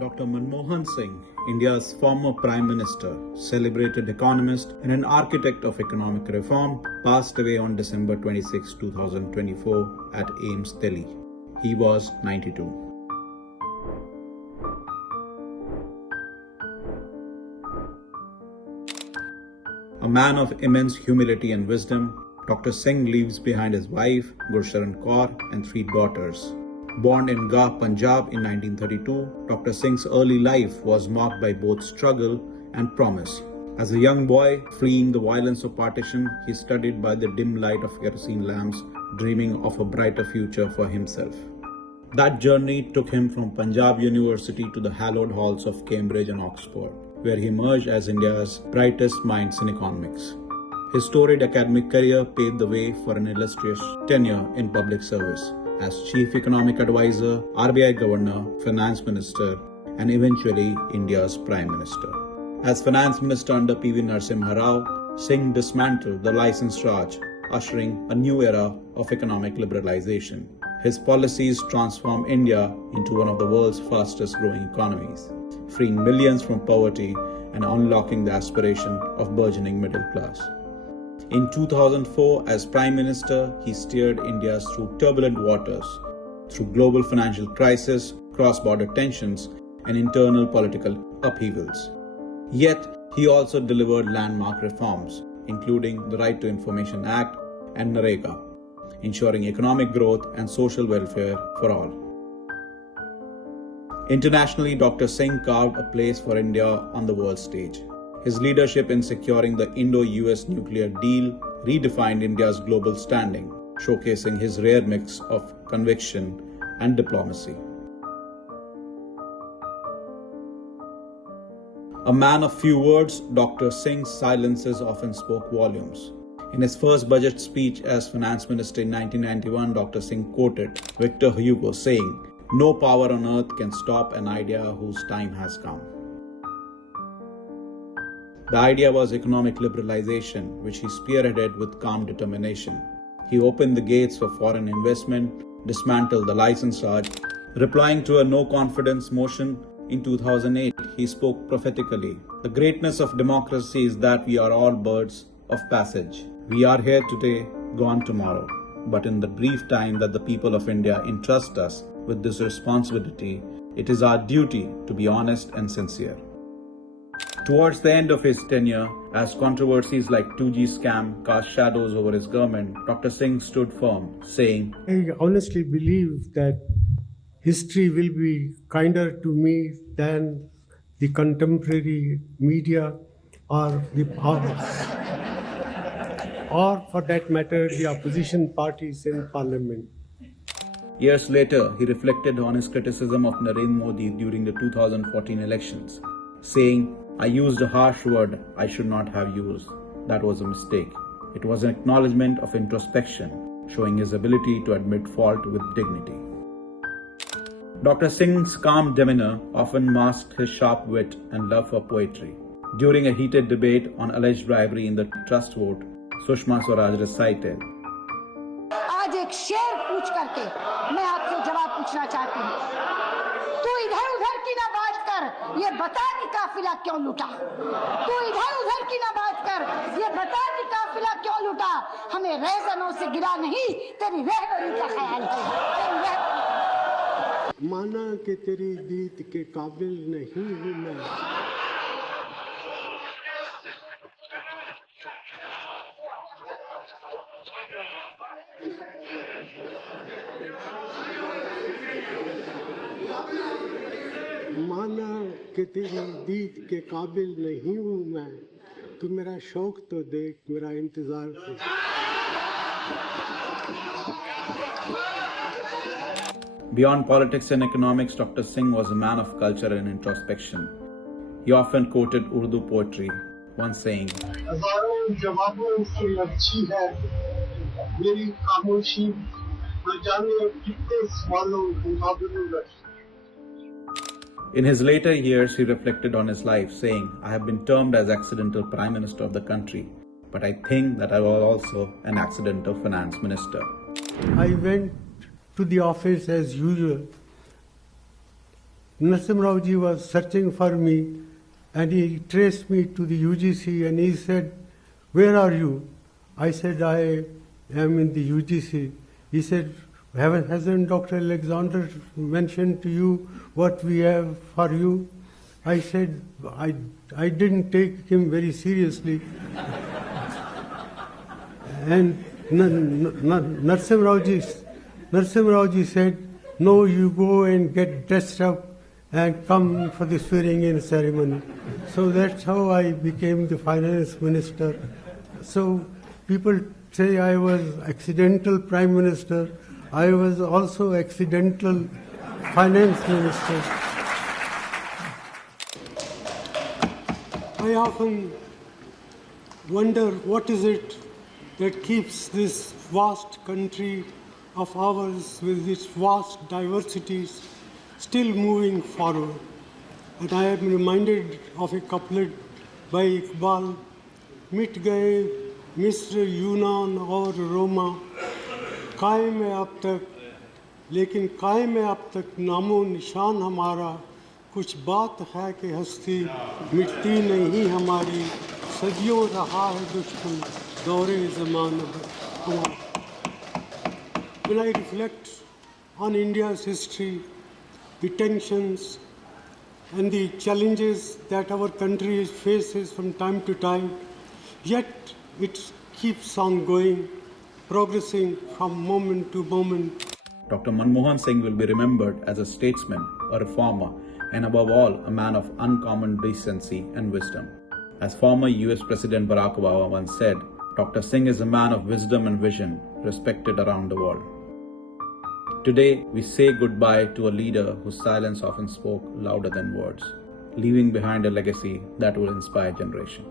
Dr. Manmohan Singh, India's former Prime Minister, celebrated economist and an architect of economic reform, passed away on December 26, 2024 at AIIMS Delhi. He was 92. A man of immense humility and wisdom, Dr. Singh leaves behind his wife, Gursharan Kaur, and 3 daughters. Born in Gah, Punjab in 1932, Dr. Singh's early life was marked by both struggle and promise. As a young boy, fleeing the violence of partition, he studied by the dim light of kerosene lamps, dreaming of a brighter future for himself. That journey took him from Punjab University to the hallowed halls of Cambridge and Oxford, where he emerged as India's brightest minds in economics. His storied academic career paved the way for an illustrious tenure in public service as Chief Economic Advisor, RBI Governor, Finance Minister, and eventually India's Prime Minister. As Finance Minister under P.V. Narasimha Rao, Singh dismantled the license Raj, ushering a new era of economic liberalization. His policies transformed India into one of the world's fastest growing economies, freeing millions from poverty and unlocking the aspiration of burgeoning middle class. In 2004, as Prime Minister, he steered India through turbulent waters, through global financial crisis, cross-border tensions, and internal political upheavals. Yet, he also delivered landmark reforms, including the Right to Information Act and NREGA, ensuring economic growth and social welfare for all. Internationally, Dr. Singh carved a place for India on the world stage. His leadership in securing the Indo-US nuclear deal redefined India's global standing, showcasing his rare mix of conviction and diplomacy. A man of few words, Dr. Singh's silences often spoke volumes. In his first budget speech as finance minister in 1991, Dr. Singh quoted Victor Hugo saying, "No power on earth can stop an idea whose time has come." The idea was economic liberalization, which he spearheaded with calm determination. He opened the gates for foreign investment, dismantled the license Raj. Replying to a no-confidence motion in 2008, he spoke prophetically. The greatness of democracy is that we are all birds of passage. We are here today, gone tomorrow. But in the brief time that the people of India entrust us with this responsibility, it is our duty to be honest and sincere. Towards the end of his tenure, as controversies like 2G scam cast shadows over his government, Dr. Singh stood firm, saying, "I honestly believe that history will be kinder to me than the contemporary media or the powers, or for that matter, the opposition parties in parliament." Years later, he reflected on his criticism of Narendra Modi during the 2014 elections, saying, "I used a harsh word I should not have used. That was a mistake." It was an acknowledgement of introspection, showing his ability to admit fault with dignity. Dr. Singh's calm demeanor often masked his sharp wit and love for poetry. During a heated debate on alleged bribery in the trust vote, Sushma Swaraj recited, आज एक शेर पूछ करके मैं आपसे जवाब पूछना चाहती हूँ। तू इधर उधर की ना बात कर, ये बता कि काफिला क्यों लूटा। तू इधर उधर की ना बात कर, ये बता कि काफिला क्यों लूटा। हमें रहजनों से गिरा नहीं, तेरी रहबरी का ख्याल है। माना कि तेरी दीद के काबिल नहीं हूँ मैं। माना कि तेरी दीद के काबिल नहीं हूँ मैं, तू मेरा शौक तो देख, मेरा इंतजार देख। Beyond politics and economics, Dr. Singh was a man of culture and introspection. He often quoted Urdu poetry, once saying, हजारों जवाबों से अच्छी है मेरी खामोशी, न जाने कितने सवालों के जवाब रखी। In his later years, he reflected on his life, saying, "I have been termed as accidental Prime Minister of the country, but I think that I was also an accidental Finance Minister." I went to the office as usual Narasimha Rao ji was searching for me, and he traced me to the UGC, and he said, "Where are you?" I said, "I am in the UGC." He said, "Hasn't Dr. Alexander mentioned to you what we have for you?" I said, I didn't take him very seriously. And Narasimha Rao ji said, "No, you go and get dressed up and come for the swearing-in ceremony." So that's how I became the finance minister. So people say I was accidental prime minister. I was also accidental finance minister. I often wonder what is it that keeps this vast country of ours with its vast diversities still moving forward. And I am reminded of a couplet by Iqbal, "मिट गए मिस्र यूनान और रोमा, कायम है अब तक, लेकिन कायम है अब तक नामो निशान हमारा, कुछ बात है कि हस्ती मिटती नहीं हमारी, सदियों रहा है दुश्मन दौरे ज़माना हमारा." When I reflect on India's history, the tensions and the challenges that our country faces from time to time, yet it keeps on going, progressing from moment to moment. Dr. Manmohan Singh will be remembered as a statesman, a reformer, and above all, a man of uncommon decency and wisdom. As former US President Barack Obama once said, Dr. Singh is a man of wisdom and vision, respected around the world. Today, we say goodbye to a leader whose silence often spoke louder than words, leaving behind a legacy that will inspire generations.